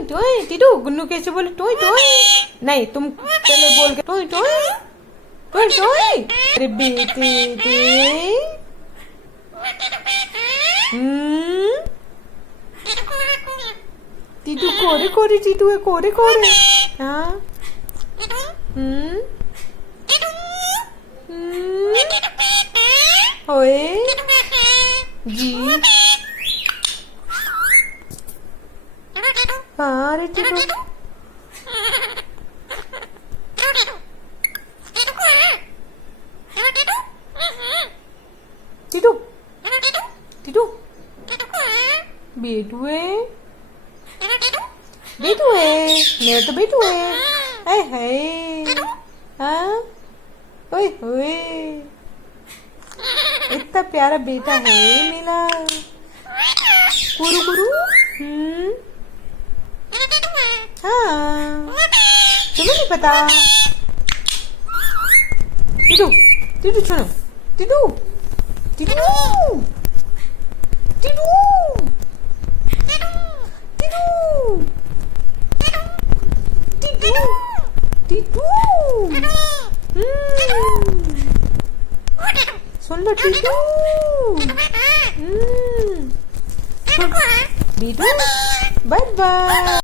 टोई टोई टीटू गुन्नू कैसे बोले टोई टोई? नहीं तुम पहले बोल के टोई टोई टोई टोई। अरे बेटे दे टीटू कोरे कोरे टीटू है कोरे कोरे। हाँ ओए जी हाँ अरे टीटू टीटू टीटू बेटू है बेटू है मेरा तो बेटू है। हाय हाय हाँ ओए होए इतना प्यारा बेटा है मेरा गुरु गुरु। हाँ तुम्हें नहीं पता टीटू टीटू सुनो टीटू टीटू टीटू टीटू टीटू सुन लो टीटू बेटू बाय बाय।